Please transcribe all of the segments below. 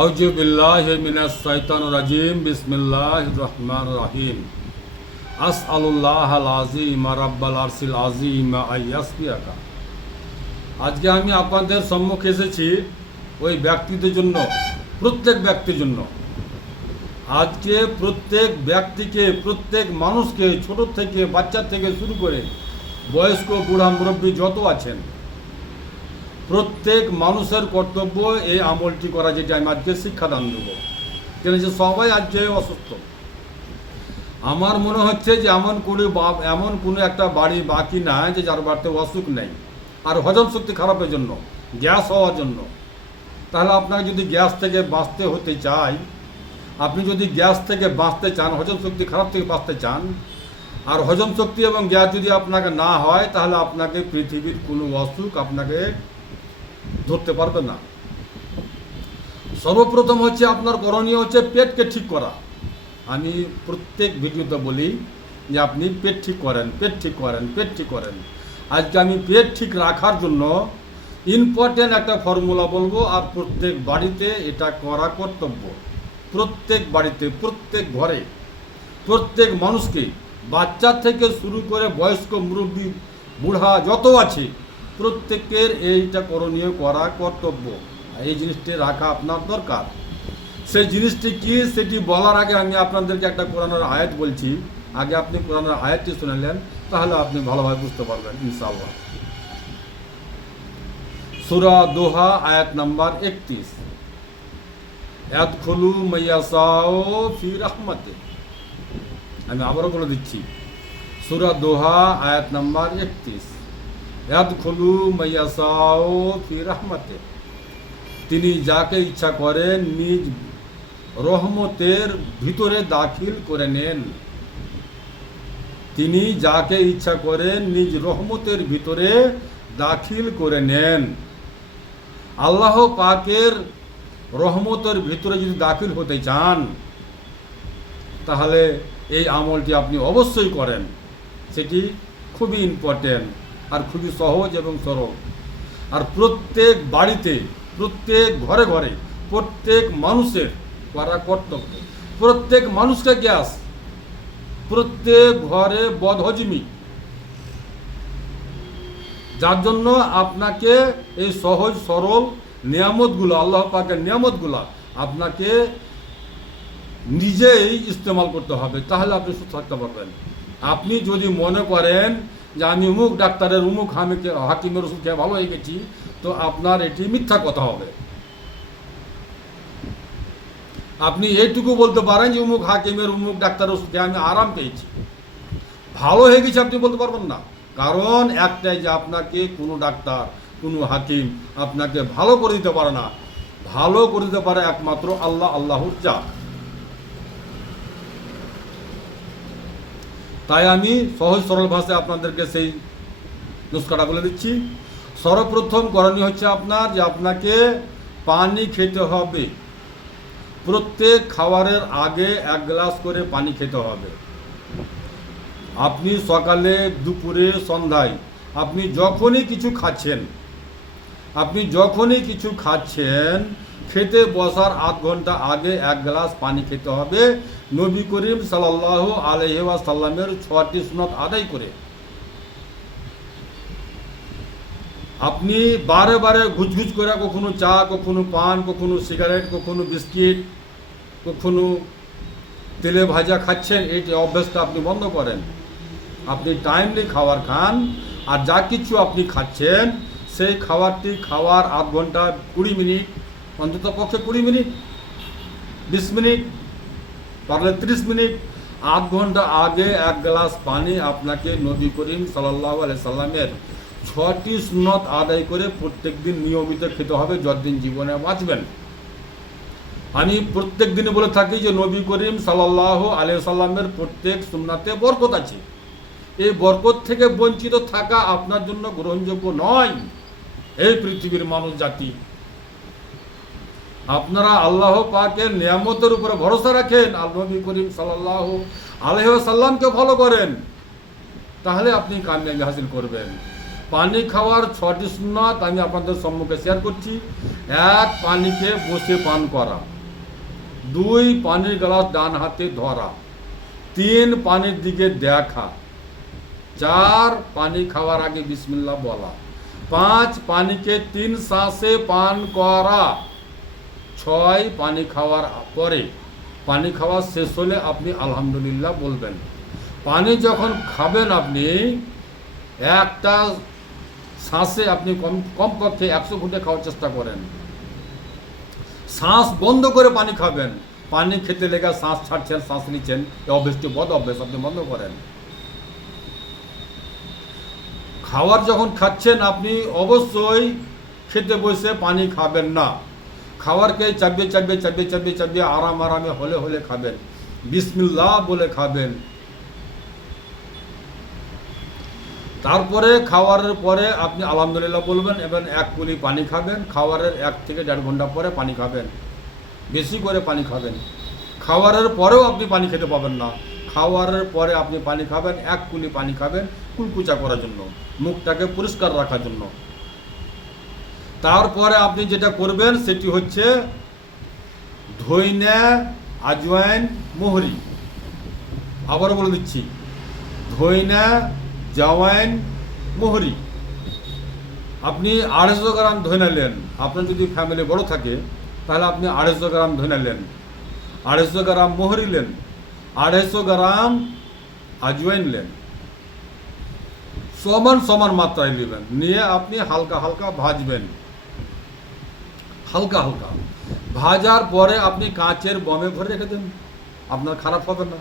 আউযু বিল্লাহি মিনাশ শাইতানির রাজিম বিসমিল্লাহির রহমানির রহিম আসআলুল্লাহাল আযীম রাব্বাল আরশিল আযীম আইয়াসফিয়াকা। আজকে আমি আপনাদের সম্মুখে এসেছি ওই ব্যক্তিদের জন্য, প্রত্যেক ব্যক্তির জন্য। আজকে প্রত্যেক ব্যক্তিকে, প্রত্যেক মানুষকে, ছোট থেকে বাচ্চা থেকে শুরু করে বয়স্ক বুড়া মুরব্বী যত আছেন, প্রত্যেক মানুষের কর্তব্য এই আমলটি করা, যেটা আমি আজকে শিক্ষাদান দেবো। কেন যে সবাই আজকে অসুস্থ। আমার মনে হচ্ছে যে এমন কোনো একটা বাড়ি বাকি না যে যার বাড়িতে অসুখ নেই। আর হজম শক্তি খারাপের জন্য, গ্যাস হওয়ার জন্য। তাহলে আপনাকে যদি গ্যাস থেকে বাঁচতে হতে চাই, আপনি যদি গ্যাস থেকে বাঁচতে চান, হজম শক্তি খারাপ থেকে বাঁচতে চান, আর হজম শক্তি এবং গ্যাস যদি আপনাকে না হয়, তাহলে আপনাকে পৃথিবীর কোনো অসুখ আপনাকে ধরতে পারবে না। সর্বপ্রথম হচ্ছে আপনার করণীয় হচ্ছে পেটকে ঠিক করা। আমি প্রত্যেক ভিডিওতে বলি যে আপনি পেট ঠিক করেন, পেট ঠিক করেন, পেট ঠিক করেন। আজকে আমি পেট ঠিক রাখার জন্য ইম্পর্টেন্ট একটা ফর্মুলা বলবো, আর প্রত্যেক বাড়িতে এটা করা কর্তব্য। প্রত্যেক বাড়িতে, প্রত্যেক ঘরে, প্রত্যেক মানুষকে, বাচ্চা থেকে শুরু করে বয়স্ক মুরব্বী বুড়া যত আছে, প্রত্যেকের এইটা করণীয় করা কর্তব্য। এই জিনিসটি রাখা আপনার দরকার। সেই জিনিসটি কি সেটি বলার আগে আমি আপনাদেরকে একটা কোরআনের আয়াত বলছি। আগে আপনি কোরআনের আয়াতটি শুনলেন, তাহলে আপনি ভালোভাবে বুঝতে পারবেন ইনশাআল্লাহ। সূরা দোহা আয়াত নাম্বার 31, ইয়াদখুলু মাইয়াসাও ফি রাহমাতে। আমি আবারও বলে দিচ্ছি, সূরা দোহা আয়াত নাম্বার 31, ইয়াদখুলু মাইয়াসাও ফি রাহমাতে। তিনি যাকে ইচ্ছা করেন নিজ রহমতের ভিতরে দাখিল করে নেন। তিনি যাকে ইচ্ছা করেন নিজ রহমতের ভিতরে দাখিল করে নেন। আল্লাহ পাকের রহমতের ভিতরে যদি দাখিল হতে চান, তাহলে এই আমলটি আপনি অবশ্যই করেন। সেটি খুবই ইম্পর্টেন্ট আর খুবই সহজ এবং সরল। আর প্রত্যেক বাড়িতে, প্রত্যেক ঘরে ঘরে, প্রত্যেক মানুষের করা কর্তব্য। প্রত্যেক মানুষকে গ্যাস, প্রত্যেক ঘরে বদহজমি, যার জন্য আপনাকে এই সহজ সরল নিয়ামতগুলো, আল্লাহ পাকের নিয়ামতগুলো আপনাকে নিজেই ইস্তেমাল করতে হবে, তাহলে আপনি সুস্থ থাকতে পারবেন। আপনি যদি মনে করেন যে আমি অমুক ডাক্তারের, অমুক হাকিমের ওষুধ খেয়ে ভালো হয়ে গেছি, তো আপনার এটি মিথ্যা কথা হবে। আপনি এইটুকু বলতে পারেন যে অমুক হাকিমের, অমুক ডাক্তারের ওষুধ খেয়ে আমি আরাম পেয়েছি, ভালো হয়ে গেছে, আপনি বলতে পারবেন না। কারণ একটাই যে আপনাকে কোনো ডাক্তার, কোনো হাকিম আপনাকে ভালো করে দিতে পারে না। ভালো করে দিতে পারে একমাত্র আল্লাহ, আল্লাহর চাক। তাই আমি সহজ সরল ভাষায় আপনাদেরকে সেই নুস্খাটা বলে দিচ্ছি। সর্বপ্রথম করণীয় হচ্ছে আপনার যে আপনাকে পানি খেতে হবে। প্রত্যেক খাবারের আগে 1 গ্লাস করে পানি খেতে হবে। আপনি সকালে, দুপুরে, সন্ধ্যায়, আপনি যখনই কিছু খাচ্ছেন, খেতে বসার আধ ঘন্টা আগে 1 গ্লাস পানি খেতে হবে। নবী করিম সাল্লাল্লাহু আলাইহি ওয়াসাল্লামের 6টি সুন্নাত আদায় করে। আপনি বারে বারে ঘুচঘুচ করে কখনো চা, কখনো পান, কখনো সিগারেট, কখনো বিস্কিট, কখনো তেলে ভাজা খাচ্ছেন, এই অভ্যাসটা আপনি বন্ধ করেন। আপনি টাইমলি খাবার খান, আর যা কিছু আপনি খাচ্ছেন সেই খাবারটি খাওয়ার আধ ঘন্টা 20 মিনিট, অন্তত পক্ষে 20 মিনিট, 20 মিনিট, পারলে 30 মিনিট, আধ ঘন্টা আগে 1 গ্লাস পানি আপনাকে নবী করিম সাল্লাল্লাহু আলাইহি সাল্লামের 6টি সুন্নাত আদায় করে প্রত্যেক দিন নিয়মিত খেতে হবে, যতদিন জীবনে বাঁচবেন। আমি প্রত্যেক দিনে বলে থাকি যে নবী করিম সাল্লাল্লাহু আলাইহি সাল্লামের প্রত্যেক সুন্নাতে বরকত আছে। এই বরকত থেকে বঞ্চিত থাকা আপনার জন্য গ্রহণযোগ্য নয়। এই পৃথিবীর মানুষ জাতি, আপনারা আল্লাহ পাকের নিয়ামতের উপরে ভরসা রাখেন, আর নবী করিম সাল্লাল্লাহু আলাইহি ওয়াসাল্লামকে ফলো করেন, তাহলে আপনি কামিয়াবি হাসিল করবেন। পানি খাওয়ার 6টি সুন্নাত আমি আপনাদের সম্মুখে শেয়ার করছি। 1, পানিকে বসে পান করা। 2, পানির গ্লাস ডান হাতে ধরা। 3, পানির দিকে দেখা। 4, পানি খাওয়ার আগে বিসমিল্লাহ বলা। 5, পানিকে 3 শ্বাসে পান করা। 6, পানি খাওয়ার পরে, পানি খাওয়া শেষ হলে আপনি আলহামদুলিল্লাহ বলবেন। পানি যখন খাবেন আপনি একটা শ্বাসে আপনি কমপক্ষে 100 ঘন্টা খাওয়ার চেষ্টা করেন। শ্বাস বন্ধ করে পানি খাবেন। পানি খেতে লেগে শ্বাস ছাড়ছেন, শ্বাস নিচ্ছেন, এই অভ্যেসটি বদ অভ্যেস, আপনি বন্ধ করেন। খাওয়ার যখন খাচ্ছেন আপনি অবশ্যই খেতে বসে পানি খাবেন না। খাওয়ারকে চাবিয়ে চাবিয়ে চাবিয়ে চাবিয়ে চাবিয়ে আরামে হলে হলে খাবেন। বিসমিল্লাহ বলে খাবেন। তারপরে খাওয়ারের পরে আপনি আলহামদুলিল্লাহ বলবেন এবং 1 কুলি পানি খাবেন। খাওয়ারের 1 থেকে 1.5 ঘন্টা পরে পানি খাবেন। বেশি করে পানি খাবেন। খাওয়ারের পরেও আপনি পানি খেতে পাবেন না। খাওয়ারের পরে আপনি পানি খাবেন, 1 কুলি পানি খাবেন কুলকুচা করার জন্য, মুখটাকে পরিষ্কার রাখার জন্য। তারপরে আপনি যেটা করবেন সেটি হচ্ছে ধইনা, আজওয়াইন, মোহরি। আবারও বলে দিচ্ছি, ধইনা, জওয়াইন, মোহরি। আপনি 250 গ্রাম ধইনা নেন। আপনার যদি ফ্যামিলি বড় থাকে তাহলে আপনি 250 গ্রাম ধইনা নেন, 250 গ্রাম মোহরি নেন, 250 গ্রাম আজওয়াইন নেন। সমান সমান মাত্রায় নেবেন। নিয়ে আপনি হালকা হালকা ভাজবেন। হালকা হালকা ভাজার পরে আপনি কাঁচের বমে ভরে রেখে দেন, আপনার খারাপ হবে না।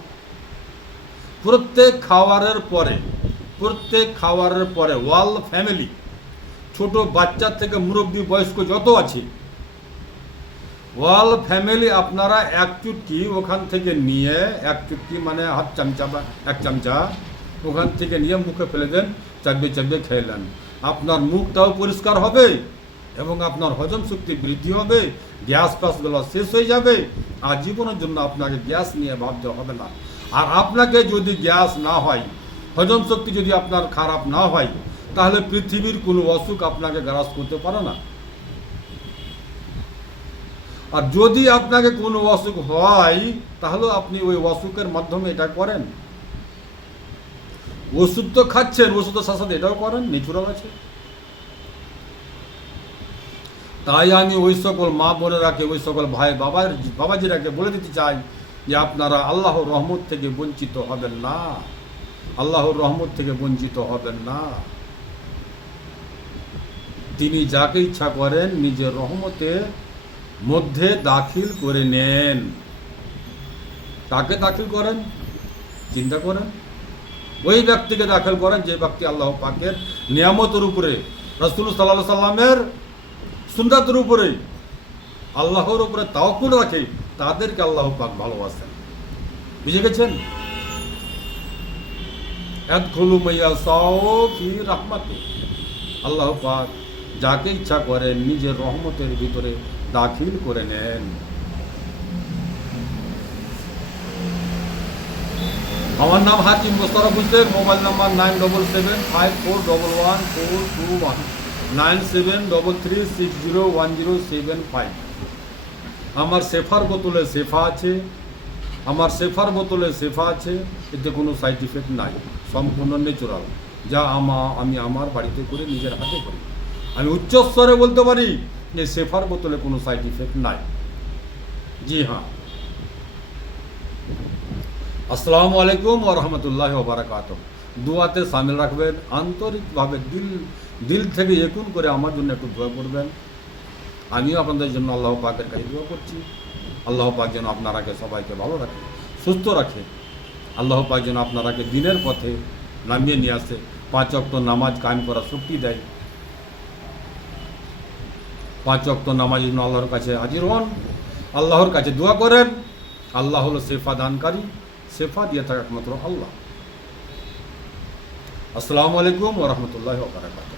প্রত্যেক খাওয়ারের পরে ওয়াল ফ্যামিলি, ছোট বাচ্চা থেকে মুরব্বী বয়স্ক যত আছে, ওয়াল ফ্যামিলি আপনারা 1 চুটকি ওখান থেকে নিয়ে, 1 চুটকি মানে হাফ চামচা বা 1 চামচা ওখান থেকে নিয়ে মুখে ফেলে দেন, চাবিয়ে চাবিয়ে খেলেন। আপনার মুখটাও পরিষ্কার হবে এবং আপনার হজম শক্তি বৃদ্ধি হবে, গ্যাস পাসগুলো শেষ হয়ে যাবে। আর জীবনের জন্য আপনাকে গ্যাস নিয়ে ভাবতে হবে না। আর আপনাকে যদি গ্যাস না হয়, হজম শক্তি যদি আপনার খারাপ না হয়, তাহলে পৃথিবীর কোনো অসুখ আপনাকে গ্রাস করতে পারে না। আর যদি আপনাকে কোনো অসুখ হয় তাহলে আপনি ওই অসুখের মাধ্যমে এটা করেন। ওষুধ তো খাচ্ছেন, ওষুধের সাথে সাথে এটাও করেন, ন্যাচুরাল আছে। তাই আমি ওই সকল মা বোনেরাকে, ওই সকল ভাই বাবাজিরাকে বলে দিতে চাই যে আপনারা আল্লাহর রহমত থেকে বঞ্চিত হবেন না। আল্লাহর রহমত থেকে বঞ্চিত হবেন না। তিনি যাকে ইচ্ছা করেন নিজের রহমতের মধ্যে দাখিল করে নেন। তাকে দাখিল করেন, চিন্তা করেন, ওই ব্যক্তিকে দাখিল করেন যে ব্যক্তি আল্লাহ পাকের নিয়ামতের উপরে, রাসূল সাল্লাল্লাহু আলাইহি সাল্লামের সুন্নাতের উপরে, আল্লাহর উপরে তাওয়াক্কুল রাখে, তাদেরকে আল্লাহ পাক ভালোবাসেন। বুঝে গেছেন? ইয়াদখুলু মাইয়াশাউ ফি রাহমাতি। আল্লাহ পাক যাকে ইচ্ছা করেন নিজের রহমতের ভিতরে দাখিল করে নেন। আমার নাম হাকিম মোশাররফ হোসেন। Mobile number 9775411421, 9733601075। আমার শেফার বোতলে শেফা আছে, এতে কোনো সাইড ইফেক্ট নাই, সম্পূর্ণ ন্যাচুরাল, যা আমি আমার বাড়িতে করে নিজের হাতে করি। আমি উচ্চস্বরে বলতে পারি যে শেফার বোতলে কোনো সাইড ইফেক্ট নাই। জি হ্যাঁ। আসসালামু আলাইকুম ওয়া রাহমাতুল্লাহি ওয়া বারাকাতুহু। দুয়াতে শামিল রাখবেন, আন্তরিকভাবে দিল থেকে একন করে আমার জন্য একটু দোয়া করবেন। আমিও আপনাদের জন্য আল্লাহ পাকের কাছে দোয়া করছি। আল্লাহ পাক যেন আপনারাকে সবাইকে ভালো রাখে, সুস্থ রাখে। আল্লাহ পাক যেন আপনারাকে দিনের পথে নামিয়ে নিয়ে আসে, 5 ওয়াক্ত নামাজ কায়েম করার শক্তি দেয়। 5 ওয়াক্ত নামাজ জন্য আল্লাহর কাছে হাজির হন, আল্লাহর কাছে দোয়া করেন। আল্লাহ হলো শেফা দানকারী, শেফা দিয়ে থাকে একমাত্র আল্লাহ। আসসালামু আলাইকুম ওয়া রাহমাতুল্লাহি ওয়া বারাকাতুহু।